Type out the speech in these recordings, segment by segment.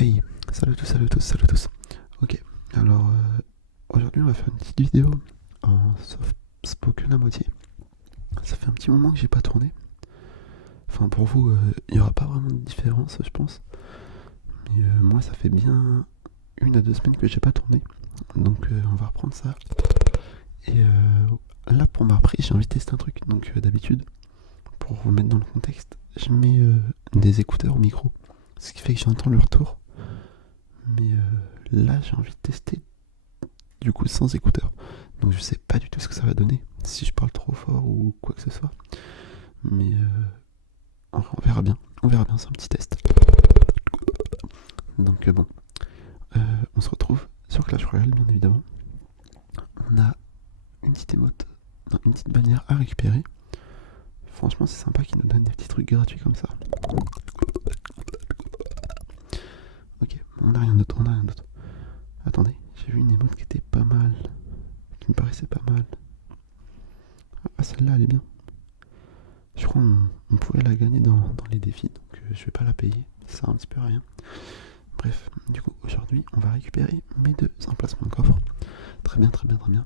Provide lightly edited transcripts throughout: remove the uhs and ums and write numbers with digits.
Hey, salut tous, salut tous, salut tous. Ok, alors aujourd'hui on va faire une petite vidéo en soft spoken à moitié. Ça fait un petit moment que j'ai pas tourné. Enfin pour vous, il n'y aura pas vraiment de différence je pense. Mais moi ça fait bien 1 à 2 semaines que j'ai pas tourné. Donc on va reprendre ça. Et là pour ma reprise j'ai envie de tester un truc. Donc d'habitude, pour vous mettre dans le contexte, je mets des écouteurs au micro. Ce qui fait que j'entends le retour. Mais là j'ai envie de tester du coup sans écouteurs. Donc je sais pas du tout ce que ça va donner, si je parle trop fort ou quoi que ce soit. Mais on verra bien. On verra bien, c'est un petit test. Donc bon, on se retrouve sur Clash Royale bien évidemment. On a une petite émote, non, une petite bannière à récupérer. Franchement c'est sympa qu'ils nous donnent des petits trucs gratuits comme ça. Ok, on a rien d'autre, on a rien d'autre. Attendez, j'ai vu une émote qui était pas mal, qui me paraissait pas mal. Ah celle-là elle est bien. Je crois qu'on pouvait la gagner dans les défis, donc je vais pas la payer, ça sert un petit peu à rien. Bref, du coup aujourd'hui on va récupérer mes 2 emplacements de coffre. Très bien, très bien, très bien.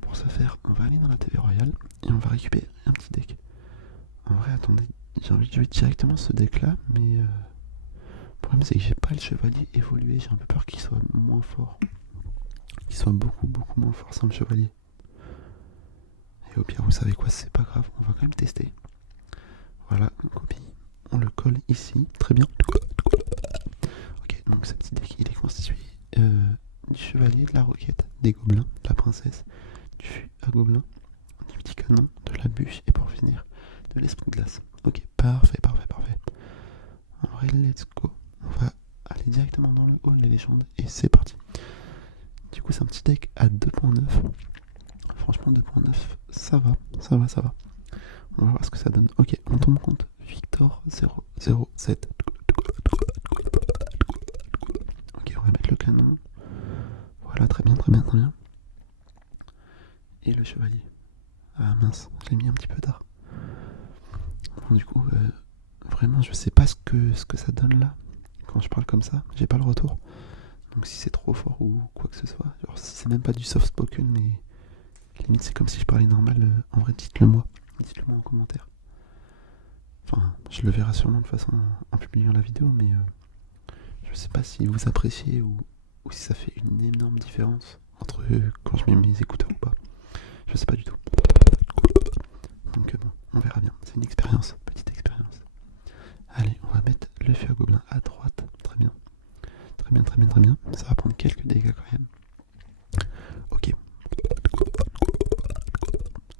Pour ce faire, on va aller dans la TV Royale et on va récupérer un petit deck. En vrai, attendez, j'ai envie de jouer directement ce deck là, mais le problème c'est que j'ai pas le chevalier évolué, j'ai un peu peur qu'il soit moins fort. Qu'il soit beaucoup moins fort sans le chevalier. Et au pire, vous savez quoi, c'est pas grave, on va quand même tester. Voilà, on copie, on le colle ici, très bien. Ok, donc ce petit deck, il est constitué du chevalier, de la roquette, des gobelins, de la princesse, du fût à gobelins, du petit canon, de la bûche et pour finir, de l'esprit de glace. Ok, parfait. En vrai, let's go. On va aller directement dans le hall des légendes et c'est parti. Du coup, c'est un petit deck à 2.9. Franchement, 2.9, ça va. On va voir ce que ça donne. Ok, on tombe compte. Victor 007. Ok, on va mettre le canon. Voilà, très bien. Et le chevalier. Ah mince, je l'ai mis un petit peu tard. Bon, du coup, vraiment, je sais pas ce que ça donne là. Quand je parle comme ça, j'ai pas le retour. Donc si c'est trop fort ou quoi que ce soit, genre si c'est même pas du soft spoken, mais limite c'est comme si je parlais normal, en vrai dites-le moi en commentaire. Enfin, je le verrai sûrement de toute façon en publiant la vidéo, mais je sais pas si vous appréciez ou si ça fait une énorme différence entre quand je mets mes écouteurs ou pas. Je sais pas du tout. Donc bon, on verra bien. C'est une expérience, petite expérience. Allez, on va mettre le feu à gobelin à droite. Très bien. Ça va prendre quelques dégâts quand même. Ok.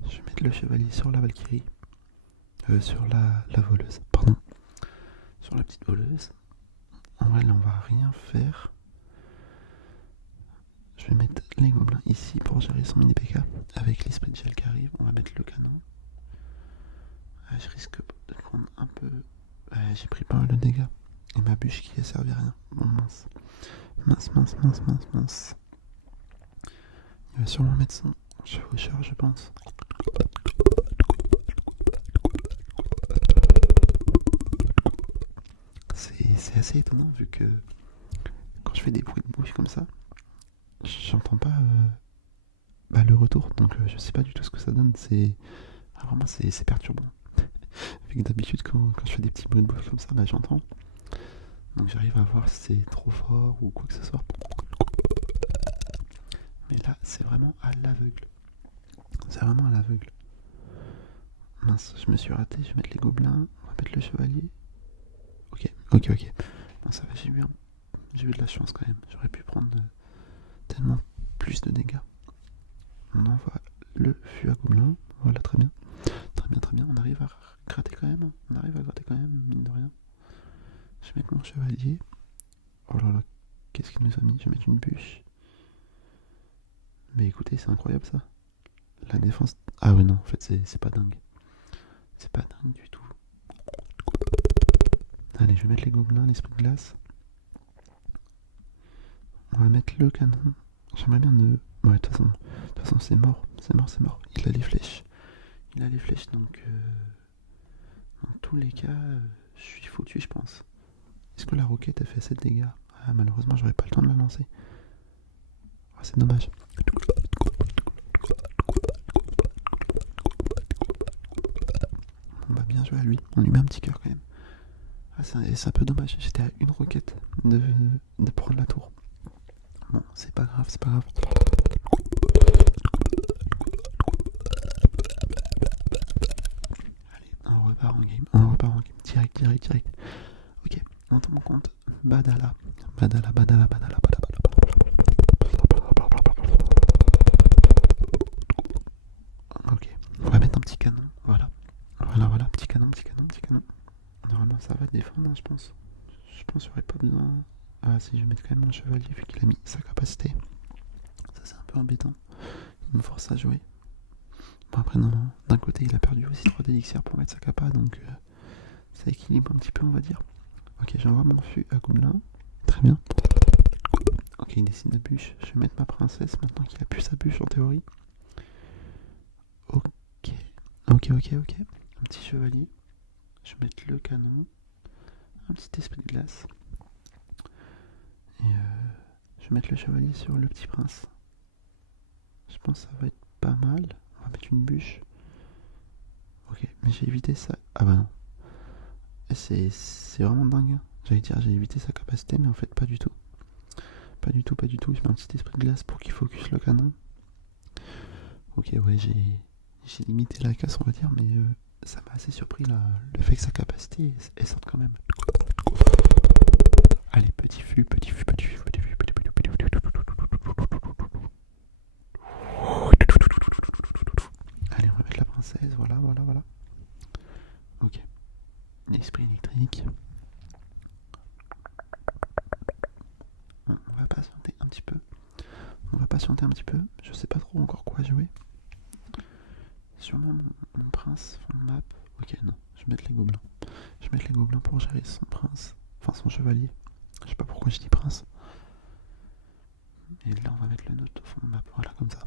Je vais mettre le chevalier sur la Valkyrie. Sur la voleuse, pardon. Sur la petite voleuse. En vrai, là, on va rien faire. Je vais mettre les gobelins ici pour gérer son mini PK. Avec l'esprit de gel qui arrive, on va mettre le canon. Je risque de prendre un peu. J'ai pris pas mal de dégâts. Et ma bûche qui a servi à rien. Bon, mince. Il va sûrement mettre son chevaucheur, je pense. C'est assez étonnant vu que quand je fais des bruits de bouche comme ça, j'entends pas le retour. Donc je sais pas du tout ce que ça donne. Vraiment c'est perturbant. Vu que d'habitude quand je fais des petits bruits de bouche comme ça, j'entends. Donc j'arrive à voir si c'est trop fort ou quoi que ce soit. Mais là c'est vraiment à l'aveugle. Mince, je me suis raté, je vais mettre les gobelins, on va mettre le chevalier. Ok. Bon ça va, j'ai eu de la chance quand même. J'aurais pu prendre tellement plus de dégâts. On envoie le fût à gobelins. Voilà, très bien. On arrive à gratter quand même, mine de rien. Je vais mettre mon chevalier. Oh là là, qu'est-ce qu'il nous a mis? Je vais mettre une bûche. Mais écoutez, c'est incroyable ça. La défense... Ah ouais non, en fait c'est pas dingue. C'est pas dingue du tout. Allez, je vais mettre les gobelins, l'esprit de glace. On va mettre le canon. J'aimerais bien de... Ouais, de toute façon c'est mort. Il a les flèches. Donc dans tous les cas, je suis foutu, je pense. Est-ce que la roquette a fait assez de dégâts? Ah, malheureusement, j'aurais pas le temps de la lancer. Oh, c'est dommage. On va bien jouer à lui. On lui met un petit cœur quand même. Ah, c'est un peu dommage. J'étais à une roquette de prendre la tour. Bon, c'est pas grave, c'est pas grave. Allez, on repart en game. On repart en game. Direct, direct, direct. Ok, on tombe en compte. Badala. Badala, badala, badala, badala. Ok, on va mettre un petit canon. Voilà. Voilà, voilà. Petit canon, petit canon, petit canon. Normalement, ça va défendre, hein, je pense. Je pense qu'il n'y aurait pas besoin. Ah, si, je vais mettre quand même mon chevalier vu qu'il a mis sa capacité. Ça, c'est un peu embêtant. Il me force à jouer. Bon, après, non, non. D'un côté, il a perdu aussi 3 d'élixir pour mettre sa capa, donc ça équilibre un petit peu, on va dire. Ok, j'envoie mon fût à Gobelin. Très bien. Ok, il décide de bûche. Je vais mettre ma princesse maintenant qu'il a plus sa bûche en théorie. Ok. Ok, ok, ok. Un petit chevalier. Je vais mettre le canon. Un petit esprit de glace. Et je vais mettre le chevalier sur le petit prince. Je pense que ça va être pas mal. On va mettre une bûche. Ok, mais j'ai évité ça. Ah bah non. C'est vraiment dingue. Hein. J'allais dire, j'ai évité sa capacité, mais en fait, pas du tout. Pas du tout, pas du tout. Je mets un petit esprit de glace pour qu'il focus le canon. Ok, ouais, j'ai limité la casse, on va dire, mais ça m'a assez surpris là, le fait que sa capacité, elle sorte quand même. Allez, petit fût, petit fût, petit fût, petit fût, petit fût, petit fût. Allez, on va mettre la princesse, voilà, voilà, voilà. Ok. Esprit électrique. On va patienter un petit peu. On va patienter un petit peu. Je sais pas trop encore quoi jouer. Sûrement mon prince, fond de map. Ok, non, je vais mettre les gobelins. Je vais mettre les gobelins pour gérer son prince. Enfin, son chevalier. Je sais pas pourquoi je dis prince. Et là, on va mettre le nôtre au fond de map. Voilà, comme ça.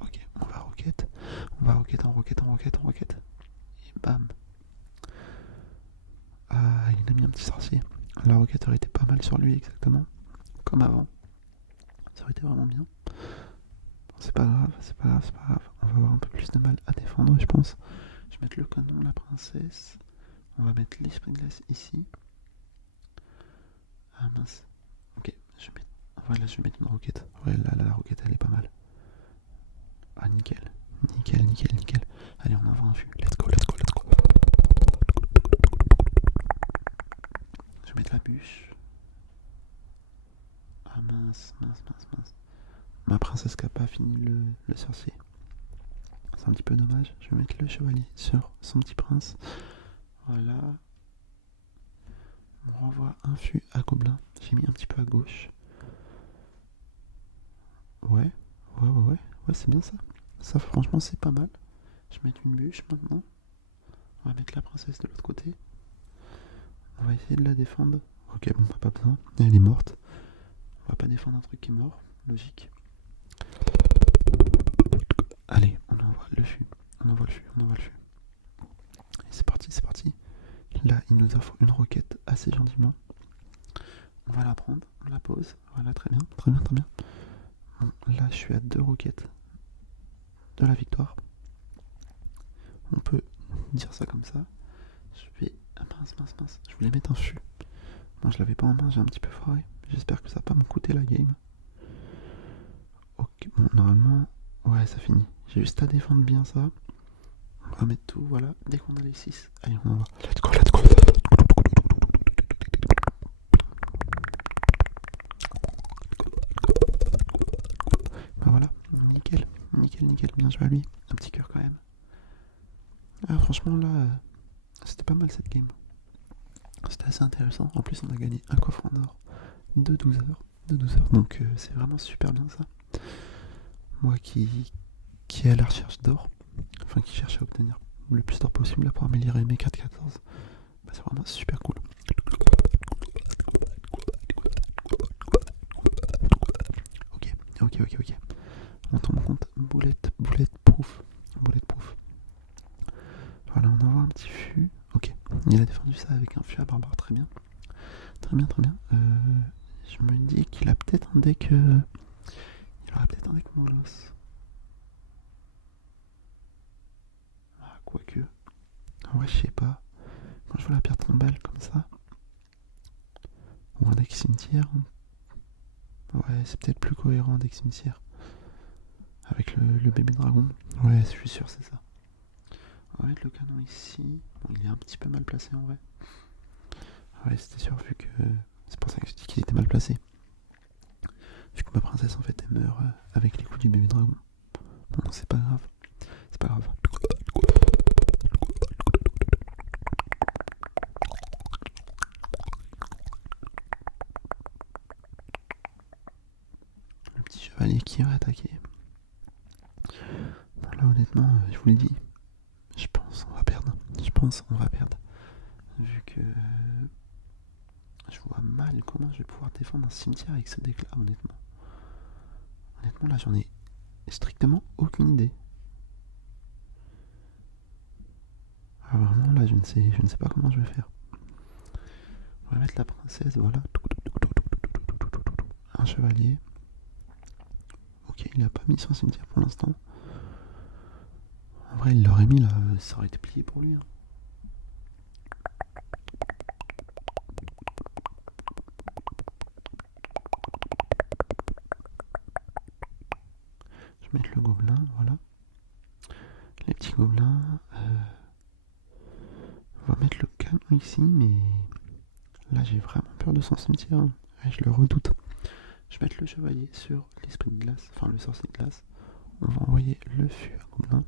Ok, on va roquette. On va roquette en roquette en roquette en roquette. Et bam. Ah, il a mis un petit sorcier. La roquette aurait été pas mal sur lui, exactement. Comme avant. Ça aurait été vraiment bien. C'est pas grave, c'est pas grave, c'est pas grave. On va avoir un peu plus de mal à défendre, je pense. Je vais mettre le canon, la princesse. On va mettre l'esprit de glace ici. Ah mince. Ok, je vais mettre... Voilà, je vais mettre une roquette. Ouais, là, la roquette, elle est pas mal. Ah, nickel. Nickel, nickel, nickel. Allez, on envoie un fût. Let's go, let's go, let's go. Je vais mettre la bûche. Ah mince, mince, mince, mince. Ma princesse qui n'a pas fini le sorcier. C'est un petit peu dommage. Je vais mettre le chevalier sur son petit prince. Voilà. On renvoie un fût à Gobelin. J'ai mis un petit peu à gauche. Ouais, ouais, c'est bien ça. Ça, franchement, c'est pas mal. Je vais mettre une bûche maintenant. On va mettre la princesse de l'autre côté. On va essayer de la défendre. Ok, bon, pas besoin. Elle est morte. On va pas défendre un truc qui est mort. Logique. Allez, on envoie le fût. On envoie le fût, on envoie le fût. Et c'est parti, c'est parti. Là, il nous offre une roquette assez gentiment. On va la prendre, on la pose. Voilà, très bien, très bien, très bien. Bon, là, je suis à 2 roquettes de la victoire. On peut dire ça comme ça. Je vais... Ah mince, mince, mince. Je voulais mettre un fût. Moi, je l'avais pas en main, j'ai un petit peu foiré. J'espère que ça va pas me coûter la game. Ok, bon, normalement... Ouais, ça finit. J'ai juste à défendre bien ça. On va mettre tout, voilà. Dès qu'on a les 6, allez, on envoie. Let's go, let's go. Bah voilà, nickel, nickel, nickel. Bien joué à lui. Un petit cœur quand même. Ah, franchement, là, c'était pas mal cette game. C'était assez intéressant. En plus, on a gagné un coffre en or de 12 heures. Donc, c'est vraiment super bien ça. Moi qui est à la recherche d'or, enfin qui cherche à obtenir le plus d'or possible pour améliorer mes cartes 14, bah, c'est vraiment super cool. Ok. On tombe en compte bulletproof. Voilà, on envoie un petit fût. Ok, il a défendu ça avec un fût à barbare, très bien. Très bien, très bien. Je me dis qu'il a peut-être un deck... il aura peut-être un deck Molos. Ah, quoique. En vrai, je sais pas. Quand je vois la pierre tombale comme ça, ou un deck cimetière, ouais, c'est peut-être plus cohérent un deck cimetière. Avec le bébé dragon. Ouais, je suis sûr, c'est ça. On va mettre le canon ici. Bon, il est un petit peu mal placé en vrai. Ouais, c'était sûr, vu que. C'est pour ça que je dis qu'il était mal placé. Vu que ma princesse, en fait, elle meurt avec les coups du bébé dragon. Bon, c'est pas grave. C'est pas grave. Le petit chevalier qui va attaquer. Bon, là, honnêtement, je vous le dis. Je pense on va perdre. Vu que. Je vois mal comment je vais pouvoir défendre un cimetière avec ce deck là, honnêtement. Honnêtement, là, j'en ai strictement aucune idée. Ah, vraiment, là, je ne sais pas comment je vais faire. On va mettre la princesse, voilà. Un chevalier. Ok, il a pas mis son cimetière pour l'instant. En vrai, il l'aurait mis là, ça aurait été plié pour lui. Hein. Je vais mettre le gobelin, voilà. Les petits gobelins. On va mettre le canon ici, mais là j'ai vraiment peur de son cimetière. Hein. Ouais, je le redoute. Je vais mettre le chevalier sur l'esprit de glace, enfin le sorcier de glace. On va envoyer le fût à gobelin.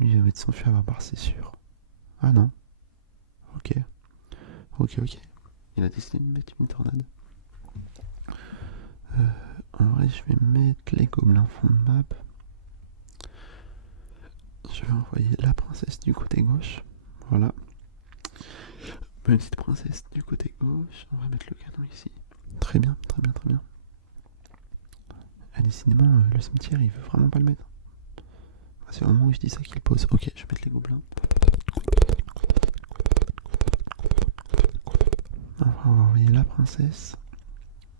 Lui il va mettre son fût à barbare, c'est sûr. Ah non. Ok. Il a décidé de mettre une tornade. En vrai, je vais mettre les gobelins fond de map. Je vais envoyer la princesse du côté gauche. Voilà. Petite princesse du côté gauche. On va mettre le canon ici. Très bien. Ah, décidément, le cimetière, il veut vraiment pas le mettre. C'est au moment où je dis ça qu'il pose. Ok, je vais mettre les gobelins. On va envoyer la princesse.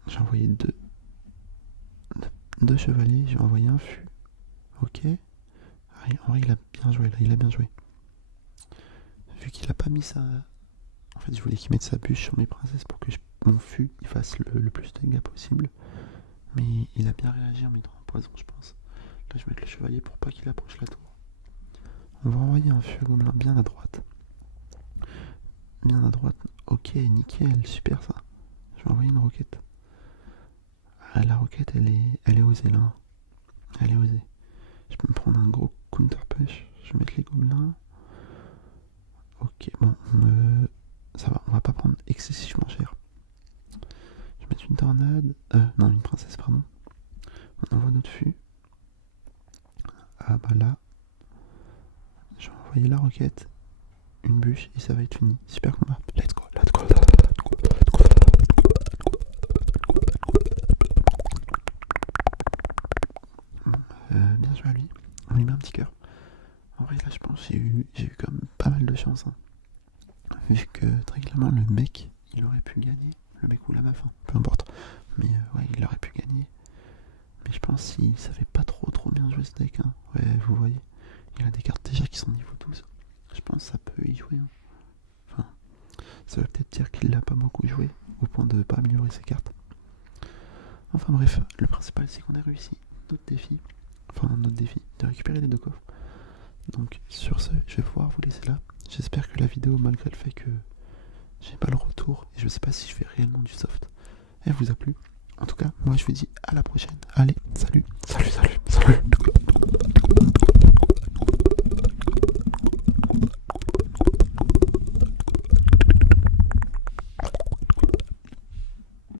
J'ai envoyé deux chevaliers. J'ai envoyé un fût. Ok. En vrai, il a bien joué là. Il a bien joué. Vu qu'il a pas mis sa... En fait, je voulais qu'il mette sa bûche sur mes princesses pour que mon fût il fasse le plus de dégâts possible. Mais il a bien réagi en mettant un poison, je pense. Là, je vais mettre le chevalier pour pas qu'il approche la tour. On va envoyer un fût gobelin bien à droite. Ok, nickel, super ça. Je vais envoyer une roquette. Ah, la roquette, elle est osée là. Elle est osée. Je peux me prendre un gros counter push. Je vais mettre les gobelins. Ok, bon, ça va, on va pas prendre excessivement cher. Je vais mettre une tornade. Non, une princesse, pardon. On envoie notre fût. Ah bah là. Je vais envoyer la roquette. Une bûche et ça va être fini. Super combat. Let's go. Bien joué à lui. On lui met un petit cœur. En vrai, là, je pense que j'ai eu quand même pas mal de chance. Hein. Vu que, très clairement, le mec, il aurait pu gagner. Le mec ou la meuf, hein, peu importe. Mais ouais, il aurait pu gagner. Mais je pense qu'il savait pas trop bien jouer ce deck. Hein. Ouais, vous voyez. Il a des cartes déjà qui sont niveau 12. Je pense que ça peut y jouer. Hein. Enfin, ça veut peut-être dire qu'il l'a pas beaucoup joué. Au point de pas améliorer ses cartes. Enfin bref, le principal c'est qu'on a réussi notre défi. Enfin, notre défi de récupérer les deux coffres. Donc sur ce, je vais pouvoir vous laisser là. J'espère que la vidéo, malgré le fait que j'ai pas le retour et je sais pas si je fais réellement du soft, elle vous a plu. En tout cas, moi je vous dis à la prochaine. Allez, salut.